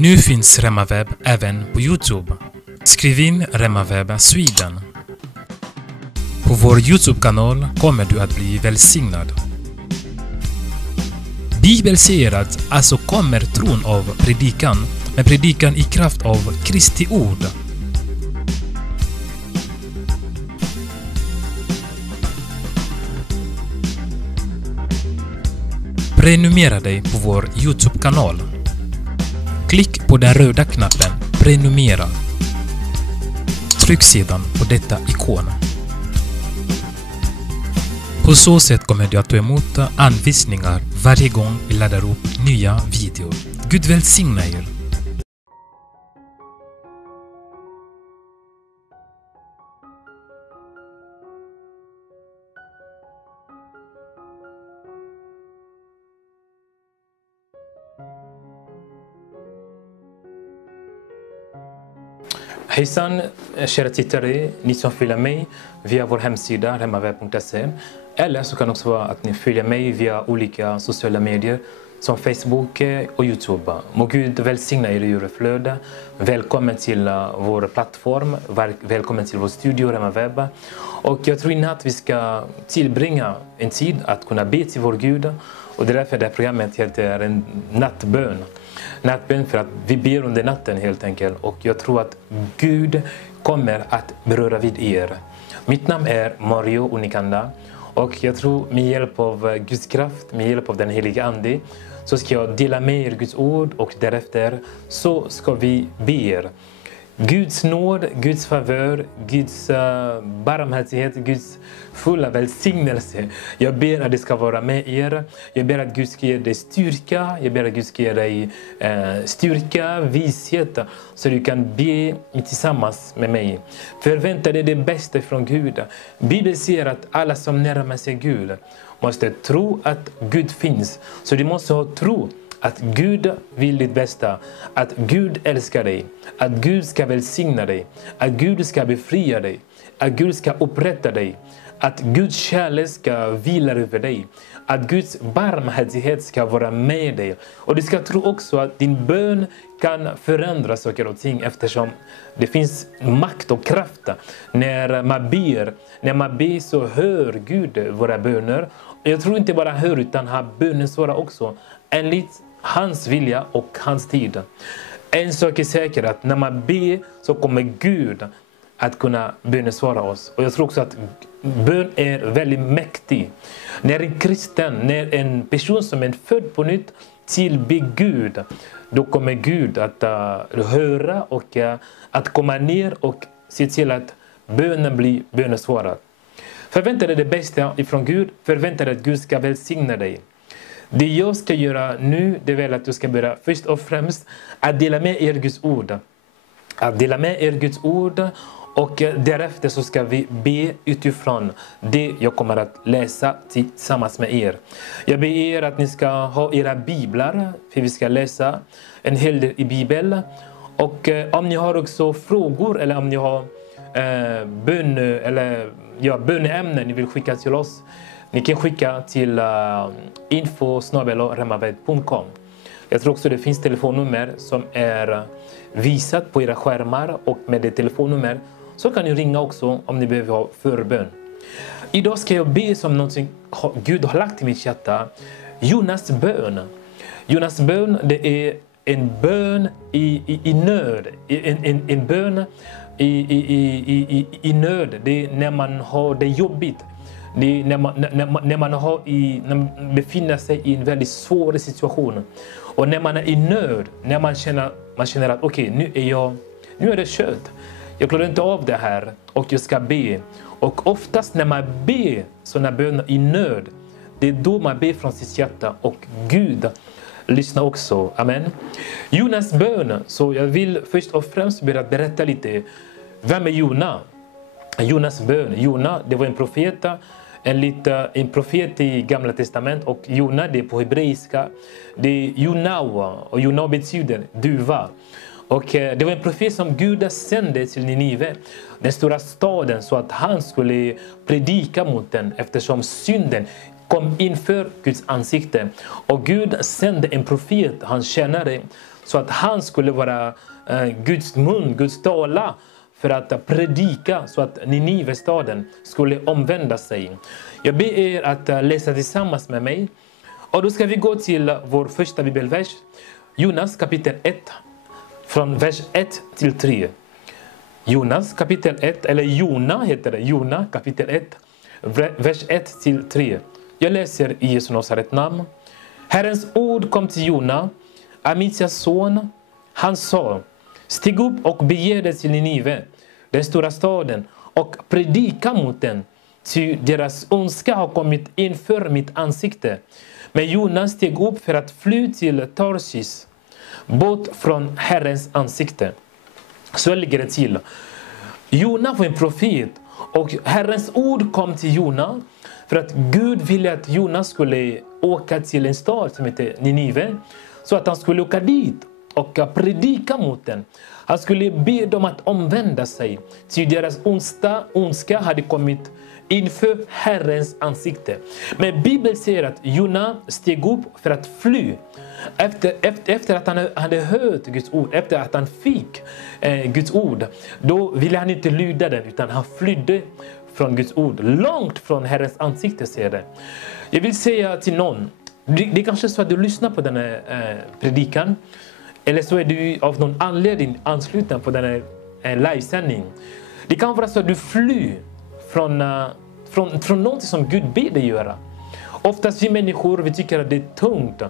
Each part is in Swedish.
Nu finns RemaWeb även på YouTube. Skriv in RemaWeb Sweden. På vår YouTube-kanal kommer du att bli välsignad. Bibelserat, alltså kommer tron av predikan, men predikan i kraft av Kristi ord. Prenumerera dig på vår YouTube-kanal. Klick på den röda knappen Prenumerera. Tryck sedan på detta ikon. På så sätt kommer du att ta emot anvisningar varje gång vi laddar upp nya videor. Gud välsigna er! Hejsan kära tittare, ni som följer mig via vår hemsida remaweb.se, eller så kan det också vara att ni följer mig via olika sociala medier som Facebook och YouTube. Må Gud välsigna er i flöde. Välkommen till vår plattform, välkommen till vår studio RemaWeb. Och jag tror att vi ska tillbringa en tid att kunna be till vår Gud, och därför det programmet heter en nattbön. Nattbön för att vi ber under natten helt enkelt, och jag tror att Gud kommer att beröra vid er. Mitt namn är Mario Unikanda, och jag tror med hjälp av Guds kraft, med hjälp av den heliga ande, så ska jag dela med er Guds ord, och därefter så ska vi be. Guds nåd, Guds favör, Guds barmhärtighet, Guds fulla välsignelse. Jag ber att det ska vara med er. Jag ber att Gud ska ge dig styrka. Jag ber att Gud ska ge dig styrka, vishet, så du kan be tillsammans med mig. Förvänta dig det bästa från Gud. Bibeln säger att alla som närmar sig Gud måste tro att Gud finns. Så du måste ha tro att Gud vill ditt bästa, att Gud älskar dig, att Gud ska välsigna dig, att Gud ska befria dig, att Gud ska upprätta dig, att Guds kärlek ska vila över dig, att Guds barmhärtighet ska vara med dig. Och du ska tro också att din bön kan förändra saker och ting, eftersom det finns makt och kraft när man ber. När man ber så hör Gud våra böner. Och jag tror inte bara hör, utan har bönen svara också enligt hans vilja och hans tid. En sak är säker, att när man ber så kommer Gud att kunna bönesvara oss. Och jag tror också att bön är väldigt mäktig. När en kristen, när en person som är född på nytt tillber Gud, då kommer Gud att höra och att komma ner och se till att bönen blir bönesvarad. Förvänta dig det bästa ifrån Gud. Förvänta dig att Gud ska välsigna dig. Det jag ska göra nu, det är väl att jag ska börja först och främst att dela med er Guds ord. Att dela med er Guds ord, och därefter så ska vi be utifrån det jag kommer att läsa tillsammans med er. Jag ber er att ni ska ha era biblar, för vi ska läsa en hel del i Bibeln. Och om ni har också frågor, eller om ni har böneämnen ni vill skicka till oss, ni kan skicka till info@remaweb.com. Jag tror också det finns telefonnummer som är visat på era skärmar, och med det telefonnummer så kan ni ringa också om ni behöver ha förbön. Idag ska jag be som någonting Gud har lagt i mitt hjärta. Jonas bön. Jonas bön, det är en bön i nöd. En bön i nöd. Det är när man har det jobbigt. Det är när man befinner sig i en väldigt svår situation. Och när man är i nöd, när man känner att okej, nu är det kört. Jag klarar inte av det här, och jag ska be. Och oftast när man ber sådana böner i nöd, det är då man ber från sitt hjärta, och Gud lyssnar också. Amen. Jonas bön. Så jag vill först och främst börja berätta lite. Vem är Jona? Jonas bön. Jona, det var en profet. En profet i Gamla testament, och Jona, det är på hebreiska. Det är Jonawa, och Jona betyder duva. Och det var en profet som Gud sände till Ninive, den stora staden, så att han skulle predika mot den, eftersom synden kom inför Guds ansikte. Och Gud sände en profet, hans tjänare, så att han skulle vara Guds mun, Guds tala för att predika så att Ninivestaden skulle omvända sig. Jag ber er att läsa tillsammans med mig. Och då ska vi gå till vår första bibelvers. Jonas kapitel 1 från vers 1 till 3. Jonas kapitel 1, eller Jona heter det. Jona kapitel 1, vers 1 till 3. Jag läser i Jesu Nasaret namn. Herrens ord kom till Jona, Amitsias son. Han sa: stig upp och bege dig till Ninive, den stora staden, och predika mot den, ty deras ondska har kommit inför mitt ansikte. Men Jona steg upp för att fly till Tarsis, bort från Herrens ansikte. Så ligger det till. Jona var en profet, och Herrens ord kom till Jona för att Gud ville att Jona skulle åka till en stad som heter Ninive, så att han skulle åka dit och predika mot den. Han skulle be dem att omvända sig, ty deras ondska hade kommit inför Herrens ansikte. Men Bibeln säger att Jona steg upp för att fly. Efter att han hade hört Guds ord, efter att han fick Guds ord, då ville han inte lyda den, utan han flydde från Guds ord, långt från Herrens ansikte, säger det. Jag vill säga till någon, det är kanske så att du lyssnar på den här predikan, eller så är du av någon anledning ansluten på den här livesändning. Det kan vara så att du flyr från något som Gud ber dig göra. Oftast vi människor, vi tycker att det är tungt.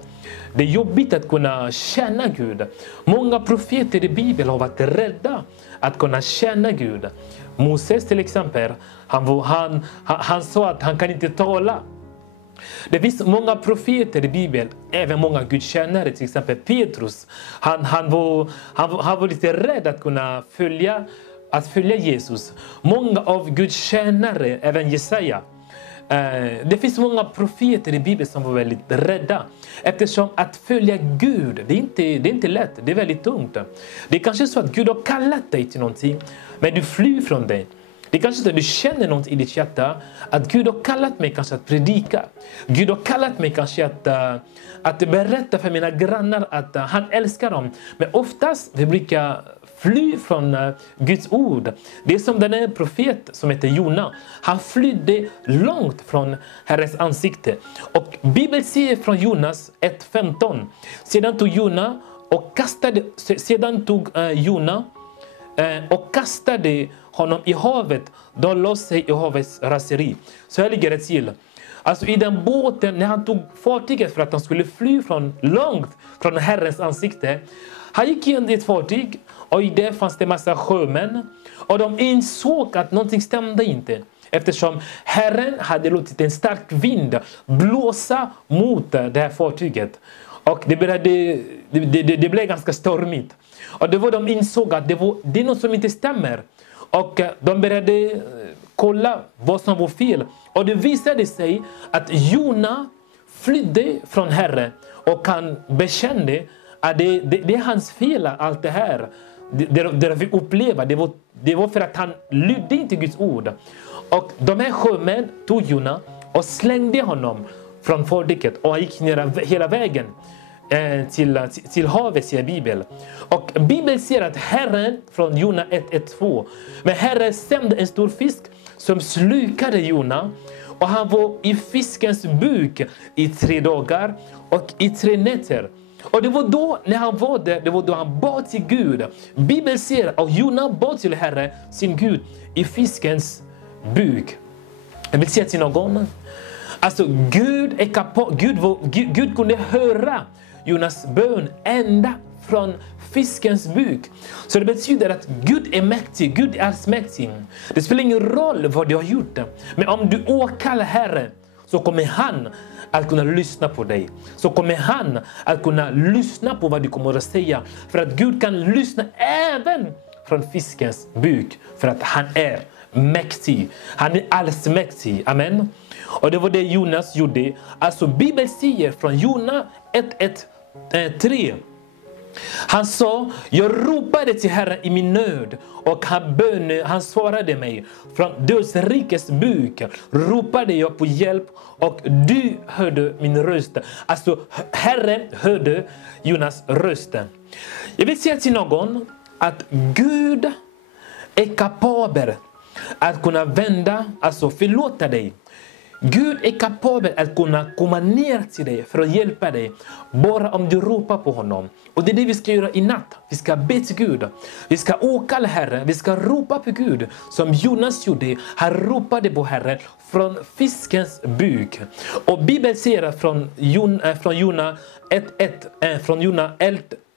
Det är jobbigt att kunna känna Gud. Många profeter i Bibeln har varit rädda att kunna känna Gud. Moses till exempel, han sa att han kan inte tala. Det finns många profeter i Bibeln, även många gudstjänare, till exempel Petrus. Han var lite rädd att kunna följa Jesus. Många av gudstjänare, även Jesaja. Det finns många profeter i Bibeln som var väldigt rädda. Eftersom att följa Gud, det är inte lätt, det är väldigt tungt. Det är kanske så att Gud har kallat dig till någonting, men du flyr från det. Det är kanske så att du känner något i ditt hjärta, att Gud har kallat mig kanske att predika. Gud har kallat mig kanske att berätta för mina grannar att han älskar dem. Men oftast vi brukar fly från Guds ord. Det är som den här profet som heter Jona. Han flydde långt från Herrens ansikte. Och Bibeln säger från Jonas 1:15. Sedan tog Jona och kastade honom i havet. Då låste sig i havets raseri. Så här ligger det till. Alltså i den båten, när han tog fartyget för att han skulle fly långt från Herrens ansikte. Han gick in i ett fartyg, och i det fanns det en massa sjömän. Och de insåg att någonting stämde inte. Eftersom Herren hade låtit en stark vind blåsa mot det här fartyget. Och det blev ganska stormigt. Och det var de insåg att det är något som inte stämmer. Och de började kolla vad som var fel. Och det visade sig att Jona flydde från Herren. Och han bekände att det är hans fel, allt det här. Det vi uppleva, det var för att han lydde inte Guds ord. Och de här sjömän tog Jona och slängde honom från fartyget. Och han gick ner hela vägen till havet, säger Bibeln. Och Bibeln säger att Herren, från Jona 1:2, men Herren sände en stor fisk som slukade Jona. Och han var i fiskens buk i 3 dagar och i 3 nätter. Och det var då, när han var där, det var då han bad till Gud. Bibeln säger att Jona bad till Herren, sin Gud, i fiskens buk. Jag vill säga till någon, alltså Gud kunde höra Jonas bön ända från fiskens buk. Så det betyder att Gud är mäktig, Gud är allsmäktig. Det spelar ingen roll vad du har gjort. Men om du åkallar Herren, så kommer han att kunna lyssna på dig. Så kommer han att kunna lyssna på vad du kommer att säga. För att Gud kan lyssna även från fiskens buk. För att han är mäktig. Han är allsmäktig. Amen. Och det var det Jonas gjorde. Alltså Bibeln säger från Jona 1:3. Han sa, jag ropade till Herren i min nöd, och han svarade mig. Från dödsrikets buk ropade jag på hjälp, och du hörde min röst. Alltså Herren hörde Jonas röst. Jag vill säga till någon att Gud är kapabel att kunna vända, alltså förlåta dig. Gud är kapabel att kunna komma ner till dig för att hjälpa dig. Bara om du ropar på honom. Och det är det vi ska göra i natt. Vi ska be till Gud. Vi ska åkalla Herren. Vi ska ropa på Gud. Som Jonas gjorde. Han ropade på Herren från fiskens buk. Och Bibeln säger från Jona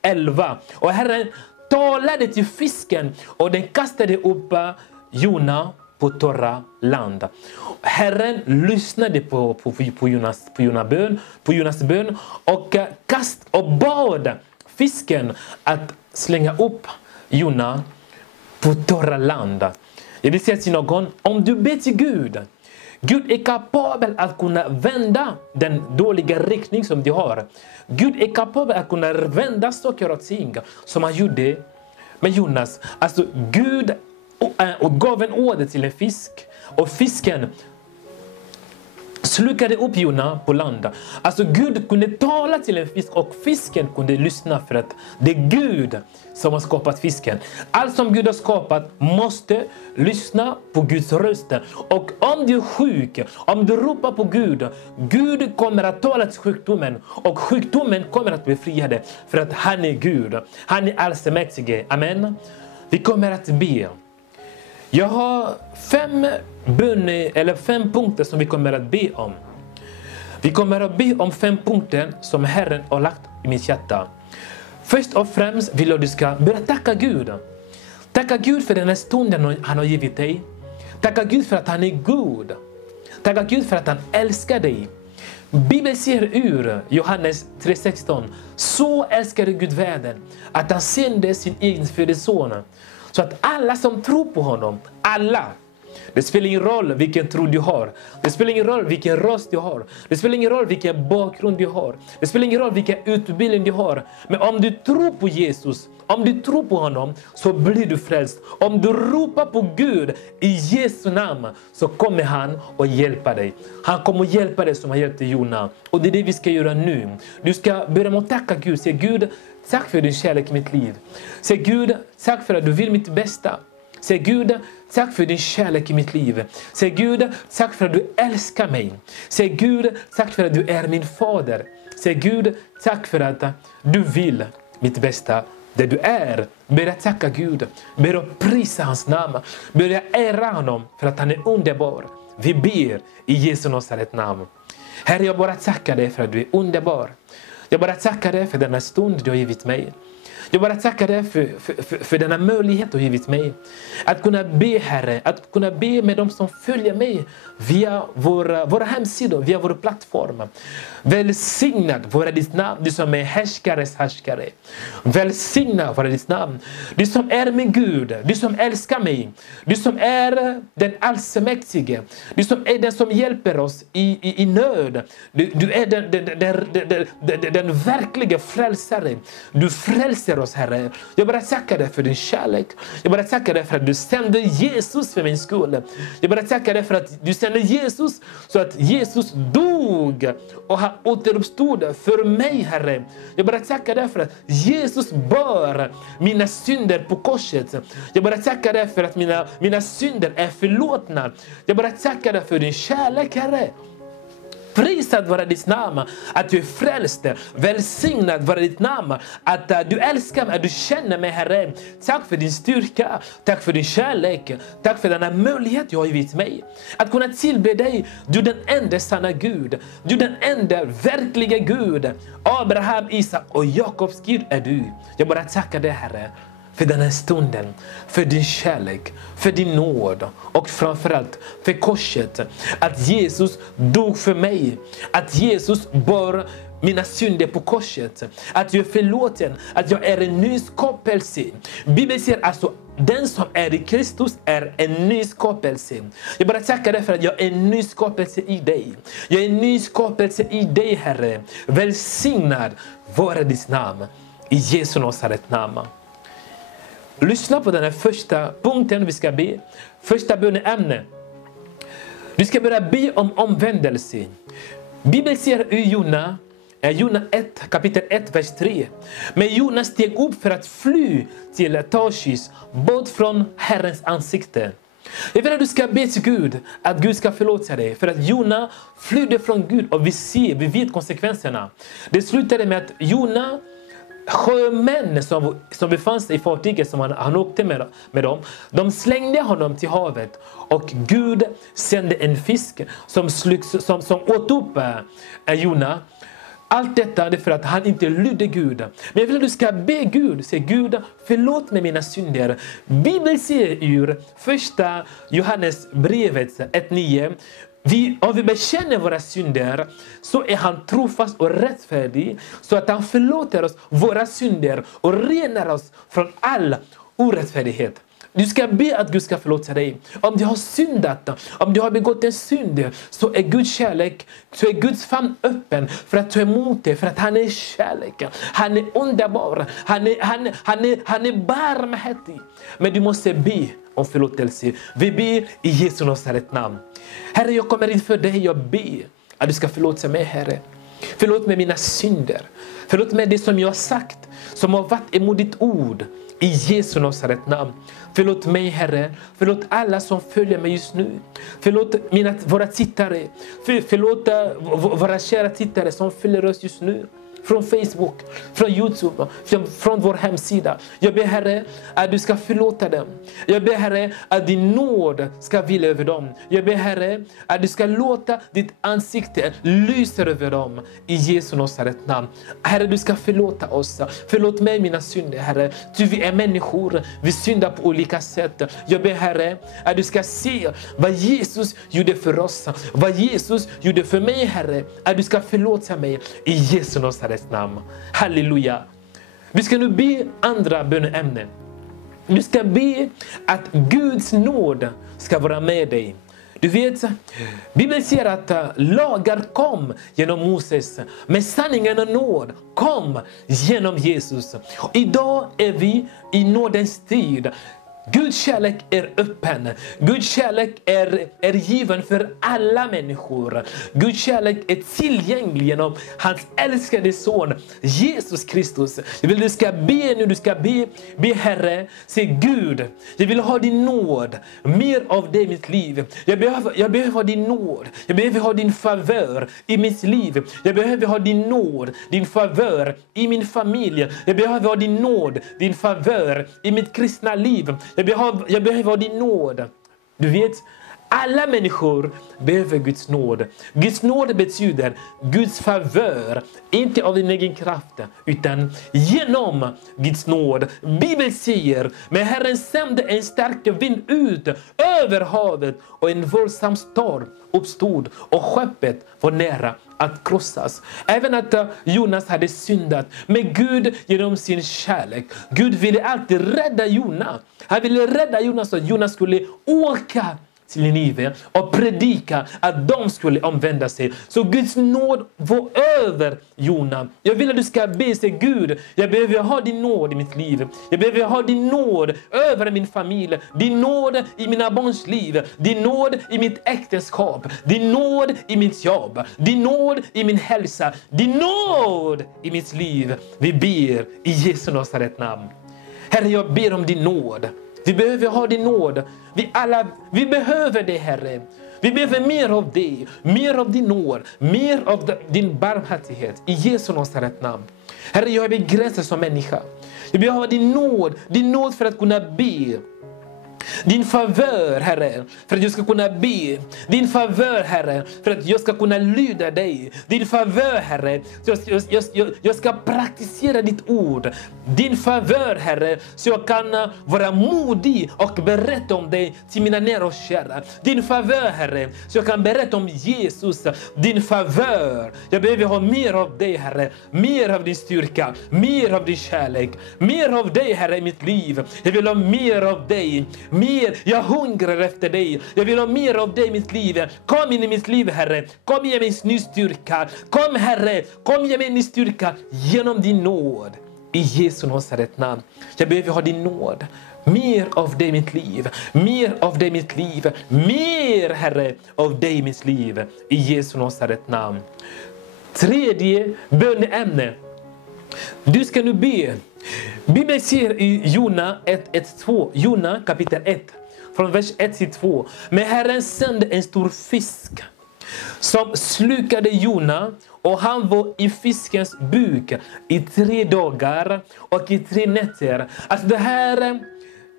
11. Och Herren talade till fisken. Och den kastade upp Jona på torra land. Herren lyssnade på Jonas bön och bad fisken att slänga upp Jona på torra land. Jag vill säga till någon, om du ber till Gud, Gud är kapabel att kunna vända den dåliga riktning som du har. Gud är kapabel att kunna vända saker och ting som han gjorde med Jonas. Alltså Gud och gav en order till en fisk. Och fisken slukade upp Jona på land. Alltså Gud kunde tala till en fisk och fisken kunde lyssna för att det är Gud som har skapat fisken. Allt som Gud har skapat måste lyssna på Guds röst. Och om du är sjuk, om du ropar på Gud, Gud kommer att tala till sjukdomen och sjukdomen kommer att bli friade för att han är Gud. Han är allsmäktig. Amen. Vi kommer att be. Jag har 5 punkter som vi kommer att be om. Vi kommer att be om 5 punkter som Herren har lagt i mitt hjärta. Först och främst vill jag att du ska börja tacka Gud. Tacka Gud för den här stunden han har givit dig. Tacka Gud för att han är god. Tacka Gud för att han älskar dig. Bibeln säger ur Johannes 3:16. Så älskade Gud världen att han sände sin egen födson. Så att alla som tror på honom, alla. Det spelar ingen roll vilken tro du har. Det spelar ingen roll vilken röst du har. Det spelar ingen roll vilken bakgrund du har. Det spelar ingen roll vilken utbildning du har. Men om du tror på Jesus, om du tror på honom, så blir du frälst. Om du ropar på Gud i Jesu namn, så kommer han att hjälpa dig. Han kommer att hjälpa dig som han hjälpte Jona. Och det är det vi ska göra nu. Du ska börja med att tacka Gud. Säg Gud, tack för din kärlek i mitt liv. Säg Gud, tack för att du vill mitt bästa. Säg Gud, tack för din kärlek i mitt liv. Säg Gud, tack för att du älskar mig. Säg Gud, tack för att du är min fader. Säg Gud, tack för att du vill mitt bästa där du är. Börja tacka Gud. Börja prisa hans namn. Börja ära honom för att han är underbar. Vi ber i Jesu Nasaret namn. Herre, jag bara tackar dig för att du är underbar. Jag bara tackar dig för denna stund du har givit mig. Jag bara tackar dig för denna möjlighet du har givit mig. Att kunna be, Herre, att kunna be med dem som följer mig via våra hemsidor, via vår plattform. Välsignad vara ditt namn, du som är härskares härskare. Välsignad vara ditt namn, du som är min Gud, du som älskar mig. Du som är den allsmäktige, du som är den som hjälper oss i nöd. Du är den verkliga frälsaren. Du frälser oss, Herre. Jag bara tackar dig för din kärlek. Jag bara tackar dig för att du sände Jesus för min skull. Jag bara tackar dig för att du sände Jesus så att Jesus dog och han återuppstod för mig, Herre. Jag bara tackar dig för att Jesus bar mina synder på korset. Jag bara tackar dig för att mina synder är förlåtna. Jag bara tackar dig för din kärlek, Herre. Prisad vara ditt namn, att du är frälst. Välsignad vara ditt namn, att du älskar mig, att du känner mig, Herre. Tack för din styrka, tack för din kärlek. Tack för denna möjlighet du har givit mig. Att kunna tillbe dig, du den enda sanna Gud. Du den enda verkliga Gud. Abraham, Isak och Jakobs Gud är du. Jag bara tackar dig, Herre, för den här stunden, för din kärlek, för din nåd och framförallt för korset. Att Jesus dog för mig, att Jesus bar mina synder på korset, att jag är förlåten, att jag är en ny skapelse. Bibeln säger alltså, den som är i Kristus är en ny skapelse. Jag bara tackar dig för att jag är en ny skapelse i dig. Jag är en ny skapelse i dig, Herre. Välsignad vare ditt namn, i Jesu Nasaret namn. Lyssna på den här första punkten vi ska be. Första böneämne. Vi ska börja be om omvändelse. Bibeln säger i Jona Jona 1, kapitel 1, vers 3. Men Jona steg upp för att fly till Tarshish, bort från Herrens ansikte. Jag vill att du ska be till Gud att Gud ska förlåta dig. För att Jona flydde från Gud och vi vet konsekvenserna. Det slutade med att Jona, sjömän som befann sig i fartyget som han åkte med dem, de slängde honom till havet. Och Gud sände en fisk som åt upp Jona. Allt detta är för att han inte lydde Gud. Men jag vill att du ska be Gud. Säg Gud, förlåt mig mina synder. Bibeln säger ur första Johannes brevet 1:9. Om vi bekänner våra synder så är han trofast och rättfärdig. Så att han förlåter oss våra synder och renar oss från all orättfärdighet. Du ska be att Gud ska förlåta dig. Om du har syndat, om du har begått en synd, så är Guds kärlek, så är Guds famn öppen för att ta emot dig. För att han är kärlek. Han är underbar. Han är barmhärtig. Men du måste be om förlåtelse. Vi ber i Jesu Nasaret namn. Herre, jag kommer inför dig och ber att du ska förlåta mig, Herre. Förlåt mig mina synder. Förlåt mig det som jag har sagt, som har varit emot ditt ord. I Jesu Nasaret namn. Förlåt mig, Herre. Förlåt alla som följer mig just nu. Förlåt våra tittare. Förlåt våra kära tittare som följer oss just nu. Från Facebook, från YouTube, från vår hemsida. Jag ber, Herre, att du ska förlåta dem. Jag ber, Herre, att din nåd ska vila över dem. Jag ber, Herre, att du ska låta ditt ansikte lysa över dem. I Jesu Nasaret namn. Herre, du ska förlåta oss. Förlåt mig mina synder, Herre. Ty vi är människor. Vi syndar på olika sätt. Jag ber, Herre, att du ska se vad Jesus gjorde för oss. Vad Jesus gjorde för mig, Herre. Att du ska förlåta mig. I Jesu Nasaret namn. Halleluja. Vi ska nu be andra böneämnen. Du ska be att Guds nåd ska vara med dig. Du vet, Bibeln säger att lagar kom genom Moses, men sanningen och nåd kom genom Jesus. Idag är vi i nådens tid. Guds kärlek är öppen. Guds kärlek är given för alla människor. Guds kärlek är tillgänglig genom hans älskade son Jesus Kristus. Jag vill att du ska be nu, du ska be Herre, säg Gud, jag vill ha din nåd, mer av det i mitt liv. Jag behöver ha din nåd. Jag behöver ha din favör i mitt liv. Jag behöver ha din nåd, din favör i min familj. Jag behöver ha din nåd, din favör i mitt kristna liv. Jag behöver ha din nåd. Du vet, alla människor behöver Guds nåd. Guds nåd betyder Guds favör. Inte av din egen kraft, utan genom Guds nåd. Bibeln säger, men Herren sände en stark vind ut över havet och en våldsam storm uppstod och skeppet var nära att krossas. Även att Jonas hade syndat. Men Gud genom sin kärlek. Gud ville alltid rädda Jona. Han ville rädda Jonas så att Jonas skulle åka till Ninive och predika att de skulle omvända sig. Så Guds nåd var över Jona. Jag vill att du ska be sig, Gud, jag behöver ha din nåd i mitt liv. Jag behöver ha din nåd över min familj. Din nåd i mina barns liv. Din nåd i mitt äktenskap. Din nåd i mitt jobb. Din nåd i min hälsa. Din nåd i mitt liv. Vi ber i Jesu Nasaret namn. Herre, jag ber om din nåd. Vi behöver ha din nåd. Vi behöver det, Herre. Vi behöver mer av det. Mer av din nåd. Mer av din barmhärtighet. I Jesu Nasaret namn. Herre, jag är begränsad som människa. Jag behöver din nåd. Din nåd för att kunna be. Din favör, Herre, för att jag ska kunna be. Din favör, Herre, för att jag ska kunna lyda dig. Din favör, Herre, så jag ska praktisera ditt ord. Din favör, Herre, så jag kan vara modig och berätta om dig till mina nära och kära. Din favör, Herre, så jag kan berätta om Jesus. Din favör. Jag behöver ha mer av dig, Herre. Mer av din styrka. Mer av din kärlek. Mer av dig, Herre, i mitt liv. Jag vill ha mer av dig. Mer, jag hungrar efter dig. Jag vill ha mer av dig i mitt liv. Kom in i mitt liv, Herre. Kom ge mig ny styrka. Kom, Herre. Kom ge mig ny styrka genom din nåd. I Jesu Nasaret namn. Jag behöver ha din nåd. Mer av dig i mitt liv. Mer av dig i mitt liv. Mer, Herre, av dig i mitt liv. I Jesu Nasaret namn. Tredje böneämne. Du ska nu be. Bibeln säger i Jona 1:2, Jona kapitel 1, från vers 1 till 2. Men Herren sände en stor fisk som slukade Jona, och han var i fiskens buk i 3 dagar och i 3 nätter. Alltså det här,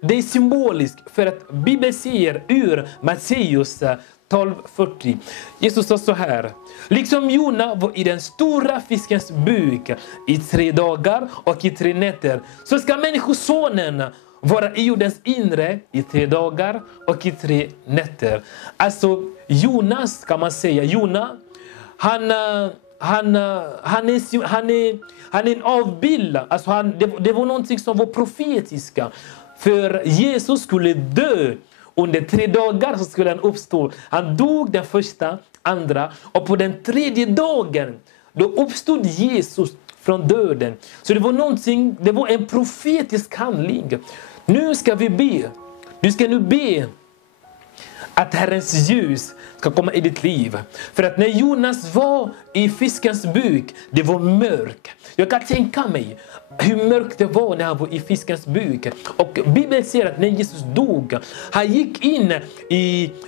det är symboliskt, för att Bibeln säger ur Matteus 12:40. Jesus sa så här: liksom Jona var i den stora fiskens buk i 3 dagar och i 3 nätter, så ska människosonen vara i jordens inre i 3 dagar och i 3 nätter. Alltså Jonas, kan man säga, Jona, han är en avbild. Alltså det var någonting som var profetiska. För Jesus skulle dö. Under 3 dagar så skulle han uppstå. Han dog den första, andra, och på den 3:e dagen då uppstod Jesus från döden. Så det var någonting, det var en profetisk handling. Nu ska vi be. Du ska nu be att Herrens ljus ska komma i ditt liv. För att när Jonas var i fiskens buk, det var mörkt. Jag kan tänka mig hur mörkt det var när han var i fiskens buk. Och Bibeln säger att när Jesus dog, han gick in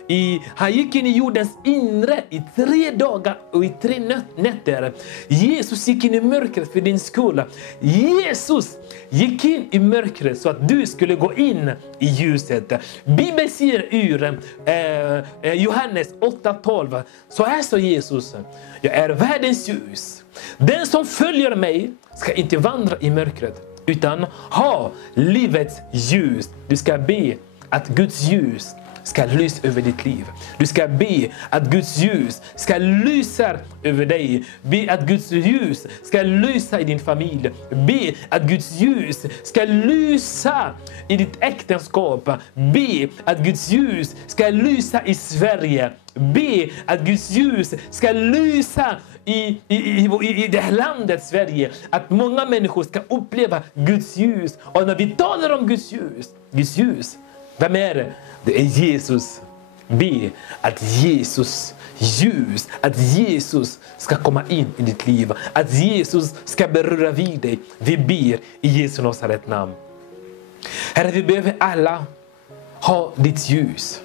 i jordens inre i 3 dagar och i 3 nätter. Jesus gick in i mörkret för din skull. Jesus gick in i mörkret så att du skulle gå in i ljuset. Bibeln säger ur Johannes 8:12. Så här sa Jesus: jag är världens ljus. Den som följer mig ska inte vandra i mörkret, utan ha livets ljus. Du ska be att Guds ljus ska lysa över ditt liv. Du ska be att Guds ljus ska lysa över dig. Be att Guds ljus ska lysa i din familj. Be att Guds ljus ska lysa i ditt äktenskap. Be att Guds ljus ska lysa i Sverige. Be att Guds ljus ska lysa i det här landet Sverige. Att många människor ska uppleva Guds ljus. Och när vi talar om Guds ljus, vem är det? Det är Jesus. Be att Jesus ljus, att Jesus ska komma in i ditt liv. Att Jesus ska beröra vid dig. Vi ber i Jesu Nasaret namn. Herre, vi behöver alla ha ditt ljus.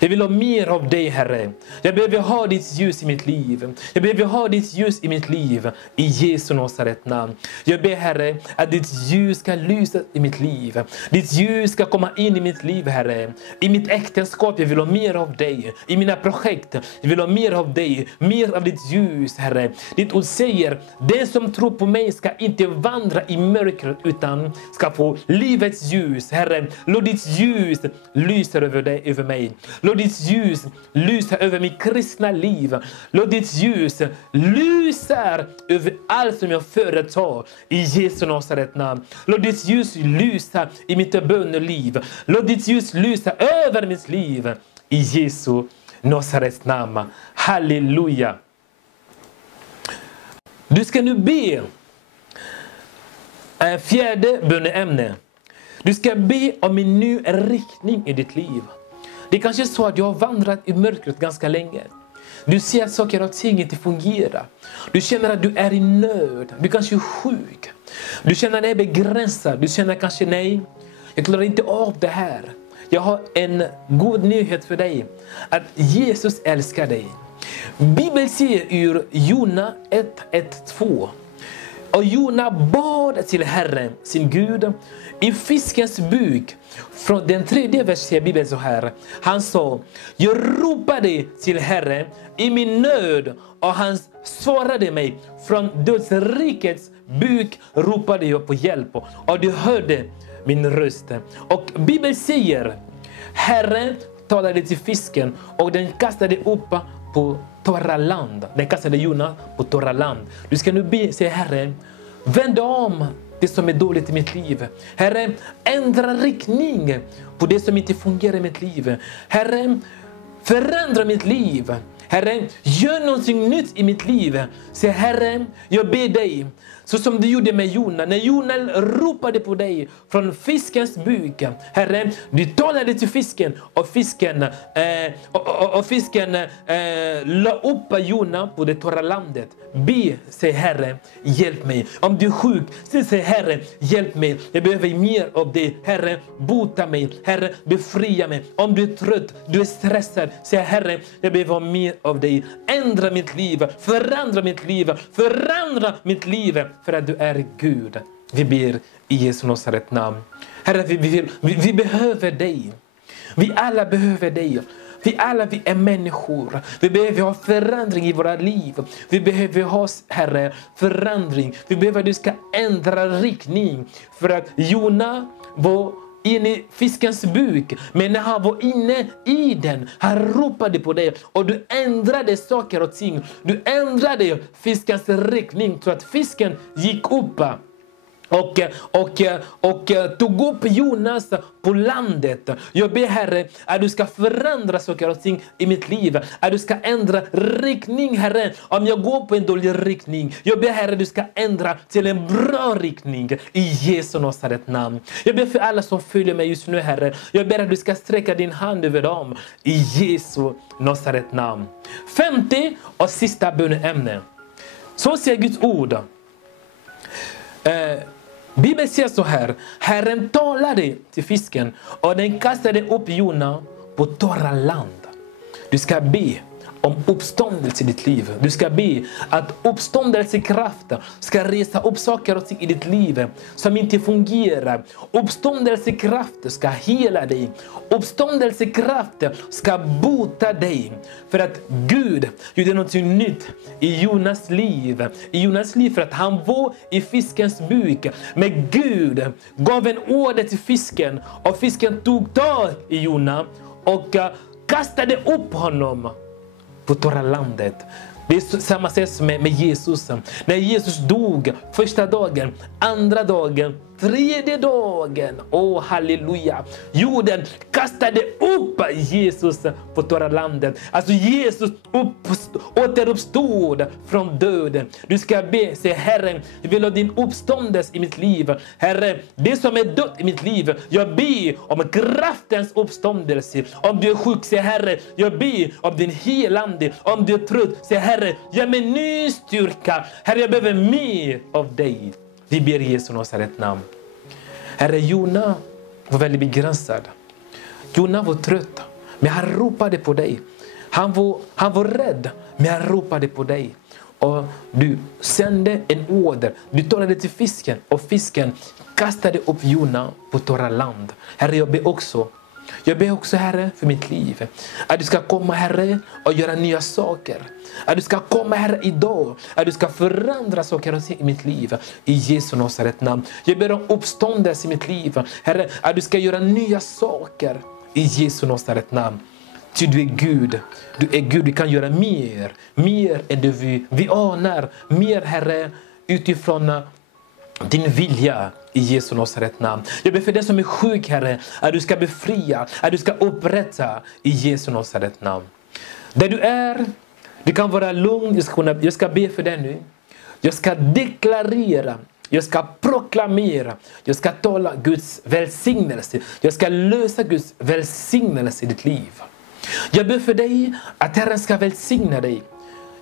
Jag vill ha mer av dig, Herre. Jag behöver ha ditt ljus i mitt liv. Jag behöver ha ditt ljus i mitt liv. I Jesu Nasaret namn. Jag ber, Herre, att ditt ljus ska lysa i mitt liv. Ditt ljus ska komma in i mitt liv, Herre. I mitt äktenskap, jag vill ha mer av dig. I mina projekt, jag vill ha mer av dig. Mer av ditt ljus, Herre. Ditt ord säger: den som tror på mig ska inte vandra i mörkret, utan ska få livets ljus. Herre, låt ditt ljus lysa över mig. Låt ditt ljus lysa över mitt kristna liv. Låt ditt ljus lysa över allt som jag företar i Jesu Nasaret namn. Låt ditt ljus lysa i mitt böneliv. Låt ditt ljus lysa över mitt liv i Jesu Nasarets namn. Halleluja. Du ska nu be. Fjärde böneämne. Du ska be om en ny riktning i ditt liv. Det är kanske så att du har vandrat i mörkret ganska länge. Du ser att saker och ting inte fungerar. Du känner att du är i nöd. Du kanske är sjuk. Du känner dig begränsad. Du känner kanske: nej, jag klarar inte av det här. Jag har en god nyhet för dig. Att Jesus älskar dig. Bibeln säger ur Jona 1:1-2. Och Jona bad till Herren, sin Gud, i fiskens buk. Från den 3:e versen säger Bibeln så här. Han sa: jag ropade till Herren i min nöd, och han svarade mig. Från dödsrikets buk ropade jag på hjälp, och du hörde min röst. Och Bibeln säger: Herren talade till fisken, och den kastade upp på torra land. Den kastade Jona på torra land. Du ska nu be, säger Herren, vänd om det som är dåligt i mitt liv. Herre, ändra riktning på det som inte fungerar i mitt liv. Herre, förändra mitt liv. Herre, gör någonting nytt i mitt liv. Säg: Herre, jag ber dig, så som du gjorde med Jona. När Jona ropade på dig från fiskens buk. Herre, du talade till fisken och fisken la upp Jona på det torra landet. Be, säg Herre, hjälp mig. Om du är sjuk, säg Herre, hjälp mig. Jag behöver mer av dig. Herre, bota mig. Herre, befria mig. Om du är trött, du är stressad, säg Herre, jag behöver mer av dig. Ändra mitt liv, förändra mitt liv, förändra mitt liv. För att du är Gud. Vi ber i Jesu Nasaret namn. Herre, vi behöver dig. Vi alla behöver dig. Vi är människor. Vi behöver ha förändring i våra liv. Vi behöver ha, Herre, förändring. Vi behöver att du ska ändra riktning. För att Jona var inne i fiskens buk. Men när han var inne i den, han ropade på dig. Och du ändrade saker och ting. Du ändrade fiskens riktning så att fisken gick upp. Och tog upp Jonas på landet. Jag ber Herre att du ska förändra saker och ting i mitt liv. Att du ska ändra riktning, Herre. Om jag går på en dålig riktning, jag ber Herre att du ska ändra till en bra riktning. I Jesu Nasaret namn. Jag ber för alla som följer mig just nu, Herre. Jag ber att du ska sträcka din hand över dem. I Jesu Nasaret namn. 50 och sista böneämne. Så säger Guds ord. Bibeln säger så här. Herren talade till fisken och den kastade upp Jona på torra land. Du ska be om uppståndelse i ditt liv. Du ska be att uppståndelsekraft ska resa upp saker och ting i ditt liv som inte fungerar. Uppståndelsekraft ska hela dig. Uppståndelsekraft ska bota dig. För att Gud gjorde något nytt i Jonas liv. I Jonas liv för att han var i fiskens buk. Men Gud gav en order till fisken. Och fisken tog tag i Jona och kastade upp honom på torra landet. Det är samma sätt med Jesus. När Jesus dog första dagen, andra dagen, tredje dagen. Åh, halleluja. Jorden kastade upp Jesus på torra landet. Alltså Jesus återuppstod från döden. Du ska be, säg Herren, jag vill ha din uppståndelse i mitt liv. Herre, det som är dött i mitt liv, jag ber om kraftens uppståndelse. Om du är sjuk, säg Herre, jag ber om din helande. Om du är trött, säg Herre, ge mig ny styrka. Herre, jag behöver mer av dig. Vi ber i Jesu Nasaret namn. Herre, Jona var väldigt begränsad. Jona var trött, men han ropade på dig. Han var rädd, men han ropade på dig. Och du sände en order. Du talade till fisken och fisken kastade upp Jona på torra land. Herre, jag ber också, Herre, för mitt liv. Att du ska komma, Herre, och göra nya saker. Att du ska komma, Herre, idag. Att du ska förändra saker och ting i mitt liv. I Jesu Nasaret namn. Jag ber om uppståndelse i mitt liv. Herre, att du ska göra nya saker. I Jesu Nasaret namn. Ty du är Gud. Du är Gud, du kan göra mer. Mer än det vi anar. Mer, Herre, utifrån din vilja i Jesu Nasaret namn. Jag ber för den som är sjuk, Herre, att du ska befria, att du ska upprätta i Jesu Nasaret namn. Där du är, du kan vara lugn. Jag ska be för dig nu. Jag ska deklarera, jag ska proklamera, jag ska tala Guds välsignelse. Jag ska lösa Guds välsignelse i ditt liv. Jag ber för dig att Herren ska välsigna dig.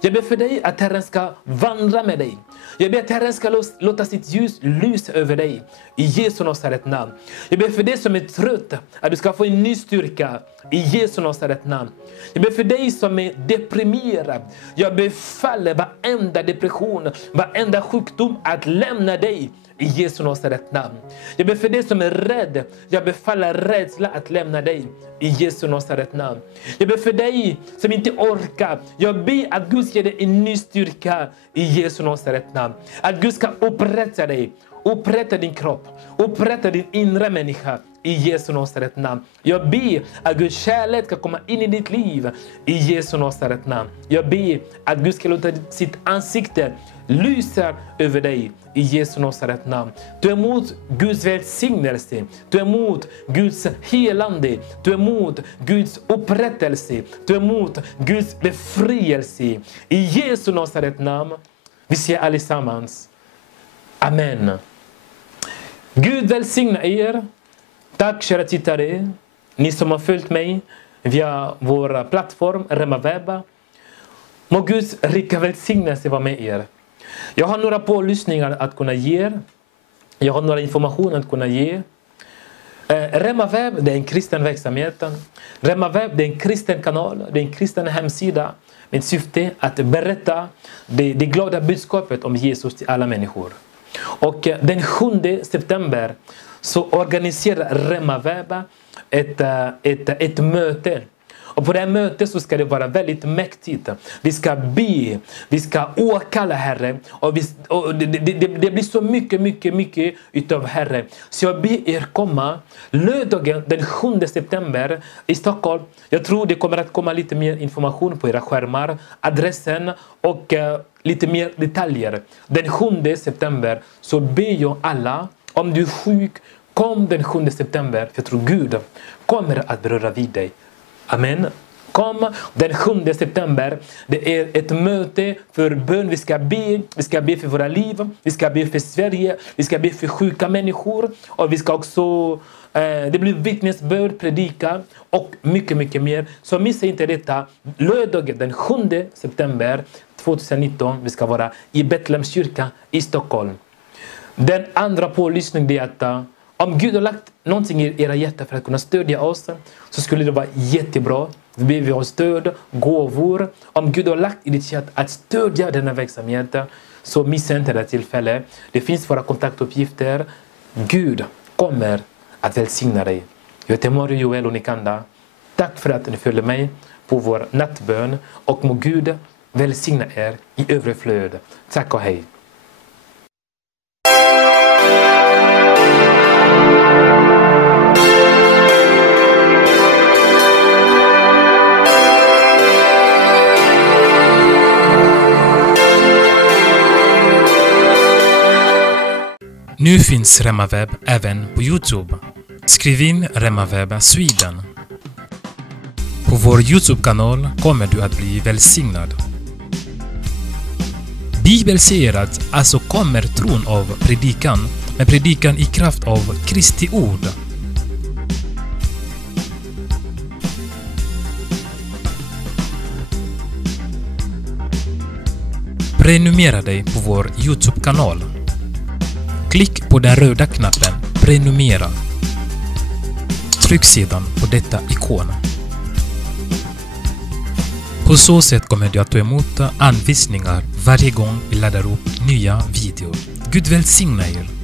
Jag ber för dig att Herren ska vandra med dig. Jag ber att Herren ska låta sitt ljus lysa över dig. I Jesu Nasaret namn. Jag ber för dig som är trött att du ska få en ny styrka. I Jesu Nasaret namn. Jag ber för dig som är deprimerad. Jag befaller varenda depression, varenda sjukdom att lämna dig. I Jesu Nasaret namn. Jag ber för dig som är rädd. Jag befaller rädsla att lämna dig. I Jesu Nasaret namn. Jag ber för dig som inte orkar. Jag ber att Gud ger dig en ny styrka. I Jesu Nasaret namn. Att Gud ska upprätta dig. Upprätta din kropp. Upprätta din inre människa. I Jesu Nasaret namn. Jag ber att Guds kärlek ska komma in i ditt liv. I Jesu Nasaret namn. Jag ber att Gud ska låta sitt ansikte lysa över dig. I Jesu Nasaret namn. Du är emot Guds välsignelse. Du är emot Guds helande. Du är emot Guds upprättelse. Du är emot Guds befrielse. I Jesu Nasaret namn. Vi säger allesammans. Amen. Gud välsigna er. Tack kära tittare, ni som har följt mig via vår plattform Rema Webb. Må Guds rika välsignelse vara med er. Jag har några pålyssningar att kunna ge. Jag har några informationer att kunna ge. Rema Webb, det är en kristen verksamhet. Rema Webb, det är en kristen kanal. Det är en kristen hemsida med syfte att berätta det glada budskapet om Jesus till alla människor. Och den 7 september så organiserar Rema Webb ett möte. Och på det här mötet så ska det vara väldigt mäktigt. Vi ska be, vi ska åkalla Herre. Och det blir så mycket utav Herre. Så jag ber er komma lördagen den 7 september i Stockholm. Jag tror det kommer att komma lite mer information på era skärmar. Adressen och lite mer detaljer. Den 7 september så ber jag alla, om du är sjuk, kom den 7 september. För jag tror Gud kommer att beröra vid dig. Amen. Kom den 7 september. Det är ett möte för bön. Vi ska be för våra liv. Vi ska be för Sverige. Vi ska be för sjuka människor. Och vi ska också, det blir vittnesbörd, predika och mycket mer. Så missa inte detta. Lördagen den 7 september 2019. Vi ska vara i Betlehems kyrka i Stockholm. Den andra pålyssningen är att om Gud har lagt någonting i era hjärtan för att kunna stödja oss, så skulle det vara jättebra. Vi behöver ha stöd, gåvor. Om Gud har lagt i ditt hjärta att stödja denna verksamheten, så missa inte det tillfälle. Det finns våra kontaktuppgifter. Gud kommer att välsigna dig. Jag heter Mario Joel Onikanda. Tack för att ni följer mig på vår nattbön. Och må Gud välsigna er i överflöd. Tack och hej. Nu finns Rema Webb även på YouTube. Skriv in Rema Webb Sweden. På vår YouTube-kanal kommer du att bli välsignad. Bibeln säger att alltså kommer tron av predikan, men predikan i kraft av Kristi ord. Prenumerera dig på vår YouTube-kanal. Klick på den röda knappen prenumerera. Tryck sedan på detta ikon. På så sätt kommer du att ta emot anvisningar varje gång vi laddar upp nya videor. Gud välsigna er!